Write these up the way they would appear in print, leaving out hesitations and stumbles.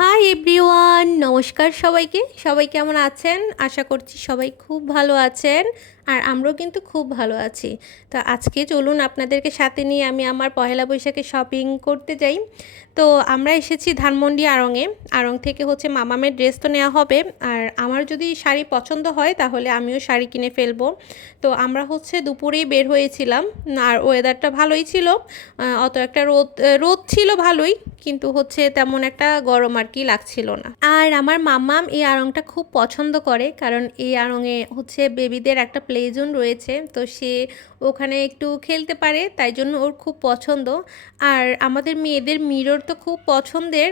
Hi everyone, নমস্কার সবাইকে। সবাই কেমন আছেন? আশা করছি সবাই খুব ভালো আছেন, আর আমরাও কিন্তু খুব ভালো আছি। তো আজকে চলুন আপনাদেরকে সাথে নিয়ে আমি আমার পহেলা বৈশাখে শপিং করতে যাই। তো আমরা এসেছি ধানমন্ডি আড়ংয়ে। আড়ং থেকে হচ্ছে মামামের ড্রেস তো নেওয়া হবে, আর আমার যদি শাড়ি পছন্দ হয় তাহলে আমিও শাড়ি কিনে ফেলবো। তো আমরা হচ্ছে দুপুরেই বের হয়েছিলাম, আর ওয়েদারটা ভালোই ছিল। অত একটা রোদ রোদ ছিল ভালোই, কিন্তু হচ্ছে তেমন একটা গরম আর কি লাগছিল না। আর আমার মাম্মাম এই আড়ংটা খুব পছন্দ করে, কারণ এই আড়ংয়ে হচ্ছে বেবিদের একটা প্লে জোন রয়েছে, তো সে ওখানে একটু খেলতে পারে, তাই জন্য ওর খুব পছন্দ। আর আমাদের মেয়েদের মিরর তো খুব পছন্দের।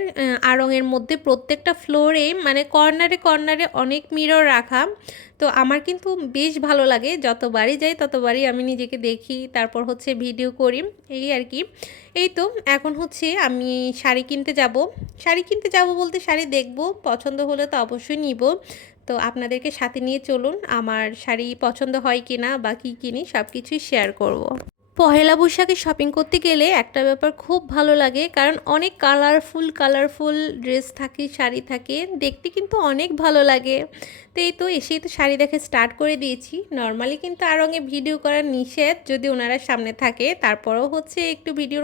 আড়ংয়ের মধ্যে প্রত্যেকটা ফ্লোরে মানে কর্নারে কর্নারে অনেক মিরর রাখা। তো আমার কিন্তু বেশ ভালো লাগে, যতবারই যাই ততবারই আমি নিজেকে দেখি, তারপর হচ্ছে ভিডিও করি, এই আর কি। এই তো এখন হচ্ছে আমি শাড়ি কিনতে যাব। শাড়ি কিনতে যাব বলতে শাড়ি দেখব, পছন্দ হলে তো অবশ্যই নিব। তো আপনাদেরকে সাথে নিয়ে চলুন, আমার শাড়ি পছন্দ হয় কিনা বা কী কিনি সব কিছুই শেয়ার করব। পহেলা বৈশাখে শপিং করতে গেলে একটা ব্যাপার খুব ভালো লাগে, কারণ অনেক কালারফুল কালারফুল ড্রেস থাকে, শাড়ি থাকে, দেখতে কিন্তু অনেক ভালো লাগে। তো এই তো এসেই তো শাড়ি দেখে স্টার্ট করে দিয়েছি। নর্মালি কিন্তু আড়ংয়ে ভিডিও করা নিষেধ, যদি ওনারা সামনে থাকে, তারপরেও হচ্ছে একটু ভিডিও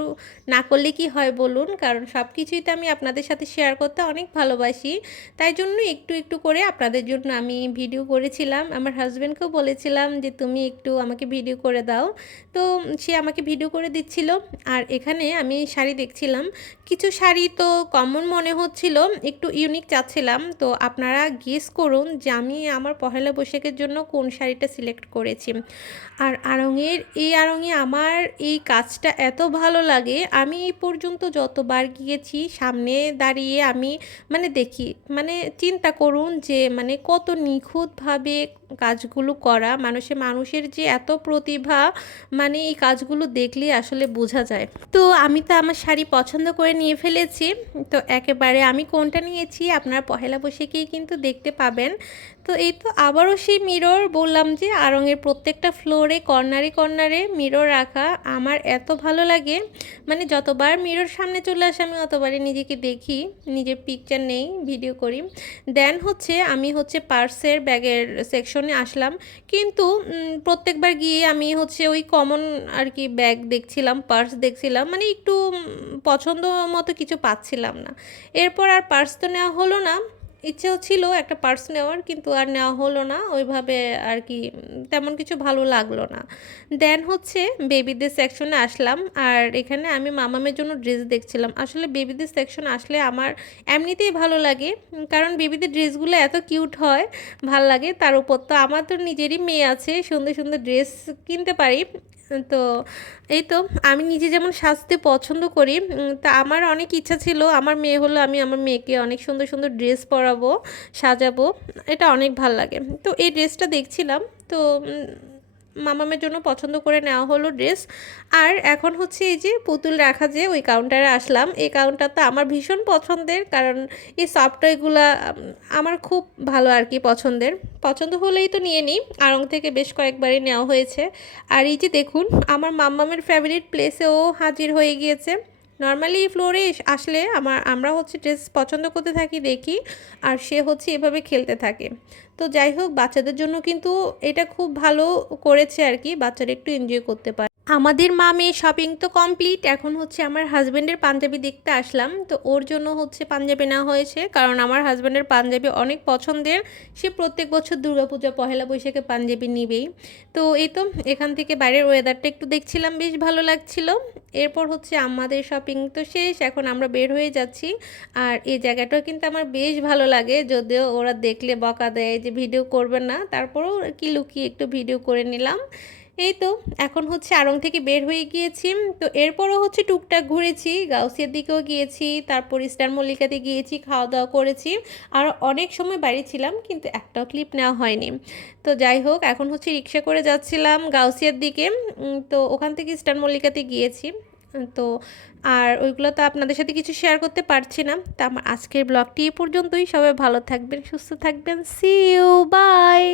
না করলে কি হয় বলুন, কারণ সব কিছুই তো আমি আপনাদের সাথে শেয়ার করতে অনেক ভালোবাসি। তাই জন্য একটু একটু করে আপনাদের জন্য আমি ভিডিও করেছিলাম। আমার হাজব্যান্ডকেও বলেছিলাম যে তুমি একটু আমাকে ভিডিও করে দাও, তো সে আমাকে ভিডিও করে দিচ্ছিল। আর এখানে আমি শাড়ি দেখছিলাম, কিছু শাড়ি তো কমন মনে হচ্ছিল, একটু ইউনিক চাচ্ছিলাম। তো আপনারা গেস করুন যে আমি আমার পহেলা বৈশাখের জন্য কোন শাড়িটা সিলেক্ট করেছি। আর আড়ংয়ে আমার এই কাজটা এত ভালো লাগে, আমি এই পর্যন্ত যতবার গিয়েছি সামনে দাঁড়িয়ে আমি মানে দেখি, মানে চিন্তা করুন যে মানে কত নিখুঁতভাবে কাজগুলো করা, মানুষের যে এত প্রতিভা, মানে এই কাজগুলো দেখলে আসলে বোঝা যায়। তো আমি তো আমার শাড়ি পছন্দ করে নিয়ে ফেলেছি। তো একেবারে আমি কোনটা নিয়েছি আপনারা পহেলা বৈশাখেই কিন্তু দেখতে পাবেন। তো এই তো আবারও সেই মিরর, বললাম যে আড়ংয়ের প্রত্যেকটা ফ্লোরে কর্নারে কর্নারে মিরর রাখা আমার এত ভালো লাগে। মানে যতবার মিরর সামনে চলে আসে আমি অতবারই নিজেকে দেখি, নিজের পিকচার নেই, ভিডিও করি। দেন হচ্ছে আমি হচ্ছে পার্সের ব্যাগের সেকশনে আসলাম, কিন্তু প্রত্যেকবার গিয়ে আমি হচ্ছে ওই কমন আর কি ব্যাগ দেখছিলাম, পার্স দেখছিলাম, মানে একটু পছন্দ মতো কিছু পাচ্ছিলাম না। এরপর আর পার্স তো নেওয়া হলো না। ইচ্ছেও ছিল একটা পার্স নেওয়ার, কিন্তু আর নেওয়া হলো না ওইভাবে আর কি, তেমন কিছু ভালো লাগলো না। দেন হচ্ছে বেবিদের সেকশনে আসলাম, আর এখানে আমি মামামের জন্য ড্রেস দেখছিলাম। আসলে বেবিদের সেকশন আসলে আমার এমনিতেই ভালো লাগে, কারণ বেবিদের ড্রেসগুলো এত কিউট হয়, ভাল লাগে। তার উপর তো আমার তো নিজেরই মেয়ে আছে, সুন্দর সুন্দর ড্রেস কিনতে পারি। তো এই তো আমি নিজে যেমন সাজতে পছন্দ করি, তা আমার অনেক ইচ্ছা ছিল আমার মেয়ে হলো আমি আমার মেয়েকে অনেক সুন্দর সুন্দর ড্রেস পরাবো, সাজাবো, এটা অনেক ভাল লাগে। তো এই ড্রেসটা দেখছিলাম, তো মামামের জন্য পছন্দ করে নেওয়া হলো ড্রেস। আর এখন হচ্ছে এই যে পুতুল রাখা, যে ওই কাউন্টারে আসলাম। এই কাউন্টারটা আমার ভীষণ পছন্দের, কারণ এই সফট টয়গুলা আমার খুব ভালো আর কি পছন্দের। পছন্দ হলেই তো নিয়ে নিই, আড়ং থেকে বেশ কয়েকবারই নেওয়া হয়েছে। আর এই যে দেখুন আমার মাম্মামের ফেভারিট প্লেসেও হাজির হয়ে গিয়েছে। নর্মালি ফ্লোরে আসলে আমরা হচ্ছে ড্রেস পছন্দ করতে থাকি, দেখি, আর সে হচ্ছে এভাবে খেলতে থাকে। তো যাই হোক, বাচ্চাদের জন্য কিন্তু এটা খুব ভালো করেছে আর কি, বাচ্চারা একটু এনজয় করতে পারে। আমাদের মা মেয়ে শপিং তো কমপ্লিট, এখন হচ্ছে আমার হাজব্যান্ডের পাঞ্জাবি দেখতে আসলাম। তো ওর জন্য হচ্ছে পাঞ্জাবি নেওয়া হয়েছে, কারণ আমার হাজব্যান্ডের পাঞ্জাবি অনেক পছন্দের, সে প্রত্যেক বছর দুর্গাপূজা পহেলা বৈশাখে পাঞ্জাবি নিবেই। তো এই তো এখান থেকে বাইরের ওয়েদারটা একটু দেখছিলাম, বেশ ভালো লাগছিল। এরপর হচ্ছে আমাদের শপিং তো শেষ, এখন আমরা বের হয়ে যাচ্ছি। আর এই জায়গাটাও কিন্তু আমার বেশ ভালো লাগে, যদিও ওরা দেখলে বকা দেয় যে ভিডিও করবে না, তারপরেও কি লুকিয়ে একটু ভিডিও করে নিলাম। এই তো এখন হচ্ছে আড়ং থেকে বের হয়ে গিয়েছি। তো এরপরও হচ্ছে টুকটাক ঘুরেছি, গাউসিয়ার দিকেও গিয়েছি, তারপর স্টার মল্লিকাতে গিয়েছি, খাওয়া দাওয়া করেছি। আর অনেক সময় বাড়ি ছিলাম, কিন্তু একটাও ক্লিপ নেওয়া হয়নি। তো যাই হোক, এখন হচ্ছে রিক্সা করে যাচ্ছিলাম গাউসিয়ার দিকে। তো ওখান থেকে স্টার মল্লিকাতে গিয়েছি। তো আর ওইগুলো তো আপনাদের সাথে কিছু শেয়ার করতে পারছি না। তো আমার আজকের ব্লগটি এ পর্যন্তই। সবাই ভালো থাকবেন, সুস্থ থাকবেন, সি ইউ, বাই।